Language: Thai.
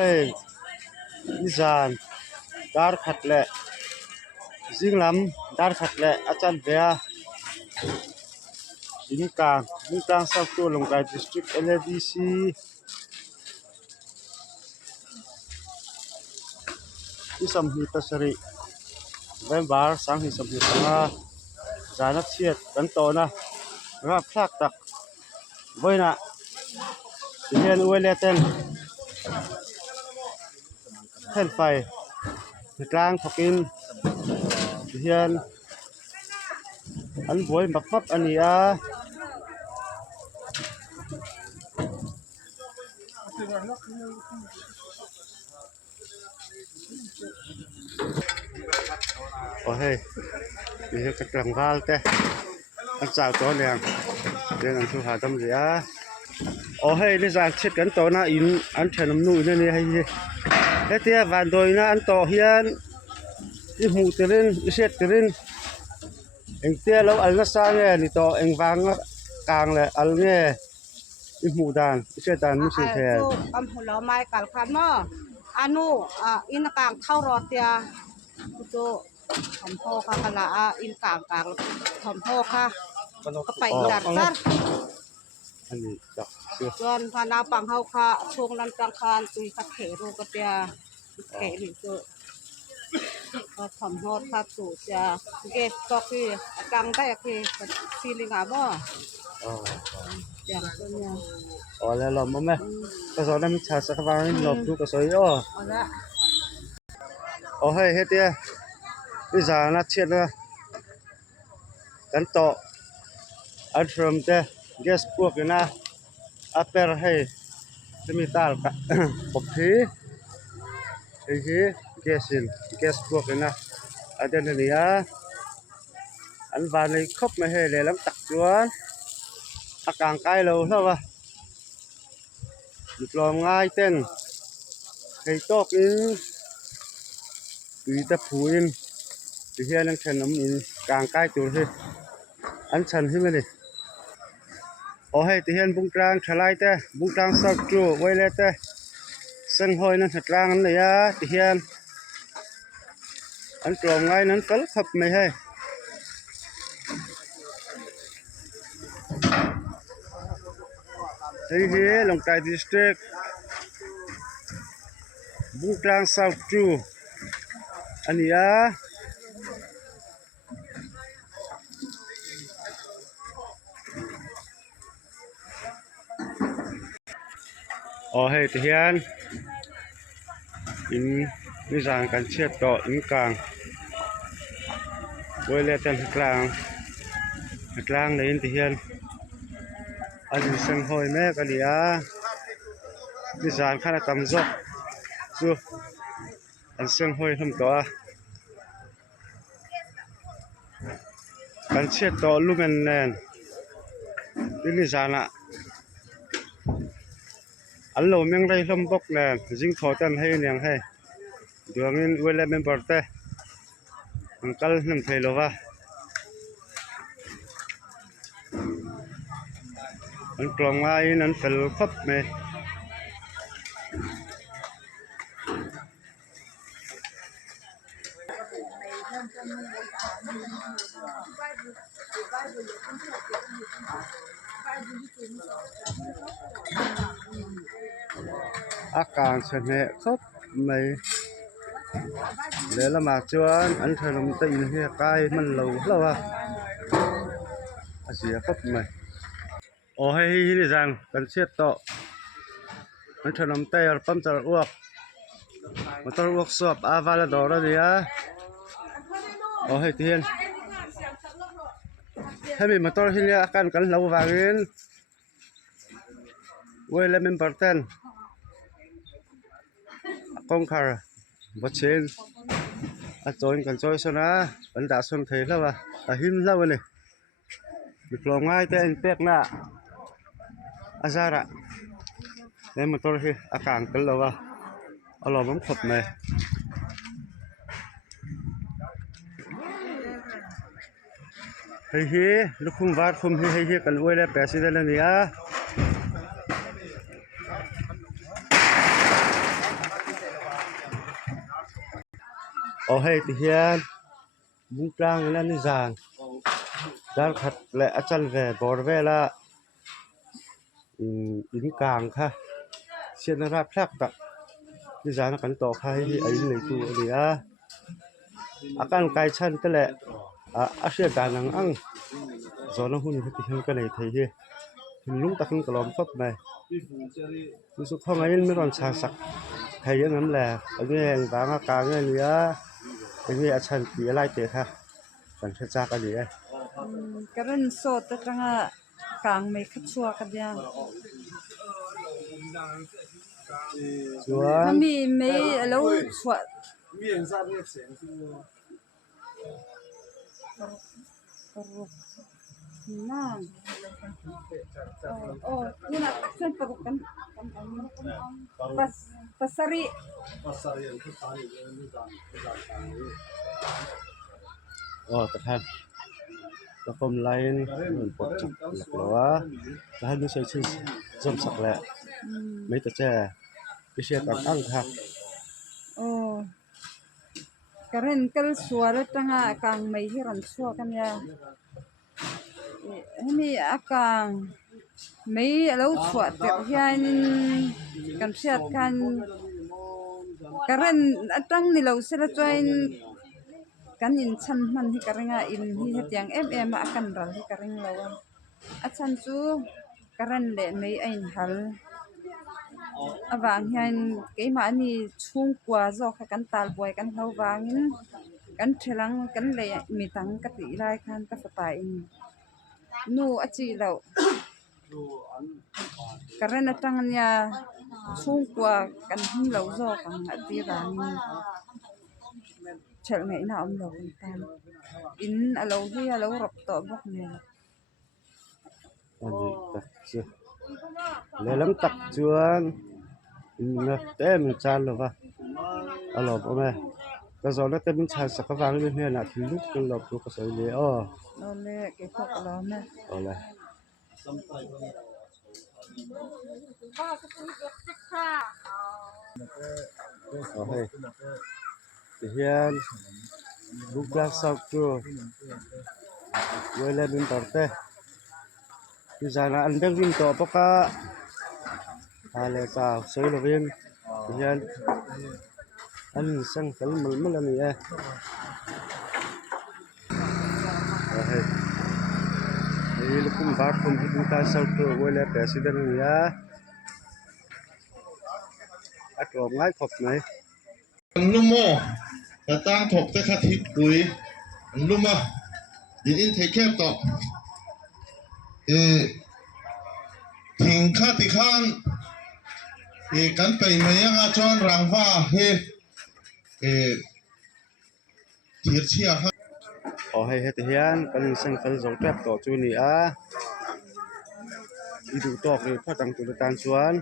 ให้นิจานดารขัดแหละจิงลำดารขัดแหละอาจารย์เบียอินกลางสักตัวลงไป district LDC ที่สมหิตสริเวนบาร์สังหิสมหิตมาจานักเชียดกันโตนะรับพลากตักไว้นะเฮียนอวยเลเต้นแท่นไฟกลางพกินเฮียนอันบวยบักฟับอันนี้โอ้เฮ้ยนี่ก็กลางวาลเต้อันสาวตัวเนี่ยเรื่องอันสุภาพตำเสียโอ้เฮ้ยนี่จากเช็ดกันตัวนะอินอันเชนมนูนี่นี่ให้เฮ้ยวันโดยนะอันต่อเฮียนอีหูเตรินอีเช็ดเตรินเอ็งเตี้ยแล้วอันก็สร้างเนี่ยนี่ต่อเอ็งวางกลางเลยอันเนี่ยอีหูดานอีเช็ดดานไม่ใช่แทนกำหัวเราไม้กัลคันเนาะอันนู้อินกลางเท่ารอเตียโตทำพ่อค่ะกะละอินกลางทำพ่อค่ะก็ไปจัดซะอันนี้จับจนพานาปังเฮาค่ะช่วงนั้นจังคานตุยคัดเขโรกเตียเขนี่ก็ทำฮอดค่ะตู่จะเกสก็คือกลางได้คือซีลิงาบ่อย่างตัวเนี่ยอ๋อแล้วเราไม่ก็สอนนั้นชาสักวันหลบดูก็สวยอ๋อละอ๋อให้เฮ็ดเตี้ยวิสานัดเชียดนะกันต่ออันทรัมเต้เกสพวกนะอัปเปอร์ให้จะมีตาลกะปกติไอ้ที่เกสพวกนะอันเดนนี่อันบานเลยครบไม่ให้เลยลำตักล้วนอากางใกล้เราเท่าว่าหยุดลมง่ายเต้นให้โต๊ะอินตีตะผูอินตีเฮียนั่งฉันน้ำอินกลางใกล้ตัวที่อันฉันที่มันดิโอ้ให้ตีเฮียนบุ้งกลางฉลายเต้บุ้งกลางสักจูไว้เลยเต้สังหอยนั่นกลางนั่นเลยตีเฮียนอันกลมง่ายนั้นก็ขับไม่ให้เฮ้ยลงใต้ดิสตริกบุ้งกลางสักจูอันนี้โอ้ให้ตีเฮียนอินนิสานกันเชียดต่ออินกลางไว้เลยแต่กลางเลยอินตีเฮียนอันนี้สังหอยแม่กันดีนิสานขนาดต่ำจบดูอันสังหอยทำตัวกันเชียดต่อลูกแมนแนนนิสานอันโลเมียงได้ลมบกแนนจิงขอตันให้ยังให้ดวงนี้เวลาเป็นปอร์เต้มันกัลนั่นเพลว่ามันกลองไว้นั้นเฟลครบไหมอาการเสน่ห์ครบไหมเดี๋ยวละมาจวนอันเธอลงตีนที่ใกล้มันเหลวแล้วว่าเสียครบไหมโอ้ให้นี่จังกันเชียดต่ออันเธอลงเตะปั๊มตะอ้วกมันตะอ้วกสอบอาวาลดอร์เนี่ยโอ้ให้เทียนให้มีมาตอร์ที่เนี่ยกันเราวางเงินเวลาเป็นปาร์เทนกองคาร์บัดเชนจอยกันจอยสนะบรรดาชนเทแล้ววะหิมแล้ววะนี่มีกลองง่ายแต่เป๊กหน้าอาซาระแล้วมาตัวที่อาการกันแล้ววะเอาหล่อมันขดไหมเฮ้ยลูกคุ้มวาดคุ้มเฮ้ยกันไว้แล้วแปดสิบแล้วเนี่ย โอให้ที่เฮียนมุงกลางนั่นนี่จางด้านขัดและอาจารย์แวบอร์เวละอินกลางค่ะเชียนราพลักตักนี่จางกันต่อใครไอ้เลยตัวเดียอาการกายชันก็แหละอาเชียดานังอังจอนะหุ่นที่เฮียนก็ในไทยเฮลุงตะขึ้นกลอมฟับไปรู้สึกข้างในไม่ร้อนชาสักไทยนั่นแหละอันนี้เองบางอาการเนี่ยอันนี้อาจารย์ปีอะไรเตะค่ะสังเกตจากกันดีเลย Karen so ta tanga kang mai khachua ka dia ส่วน mi mai alo chwa นางนี่นะเส้นปรุกันpasari อ๋อแต่ท่านแล้วก็ไลน์เหมือนปดจับหลักแล้วว่าแล้วไม่ใช่ชื่อจอมสักแหละไม่แต่แจ้ไปเชียร์ต่างอังค่ะ Karen kal suara tanga kang mai hiran chua kan ya mi akang mai alo chua te hian kan siat kan Karen atang ni lo sela twain kan in chan man hi karenga in hi hetiang em akan ral hi kareng lawa achan chu Karen le mai ain hal awang hian keima ani chung kwa zo kha kan tal boy kan hlo wangin kan thelang kan le mi tang ka ti lai khan ka fata in nu achi lo Karen atang nya chung kwa kan hin lo zo kan ati ran chel ngai na om lo kan in alo hi alo rop to bok ne อันนี้ตักเชื่อแล้วลำตักจวนนะเต้มันจานหรอวะอร่อยป่ะแม่ก็สอนแล้วเต้มันชาสักวางเรื่องนี้นะที่ลูกกันหลบลูกก็ใส่เลยอ๋อ lo le ke phok lo na เอาเลยเอาให้เฮียนลูกกลางสักตัวเวลาบินต่อเต้ที่จานะอันเดิมบินต่อปะกะอะไรก็สวยเลยเฮียนอันสั่งกันมันละนี่เอ้เอาให้นี่ลูกคุณบาร์คุมที่ตาสักตัวเวลาประธานเนี่ยอัดลมง่ายขบไหน ลุมโมแต่ตั้งถกแต่คทิศปุ๋ยลุมอ่ะดินอินเทคแคบต่อถึงคาติขันกันไปไม่ยังอาจารย์รังว่าเทียเชียฮะ ขอให้เฮติเฮียนกันสังกัดสองแป๊บต่อจูนี่อีดูตอกเลยพ่อตังตุลตานสวน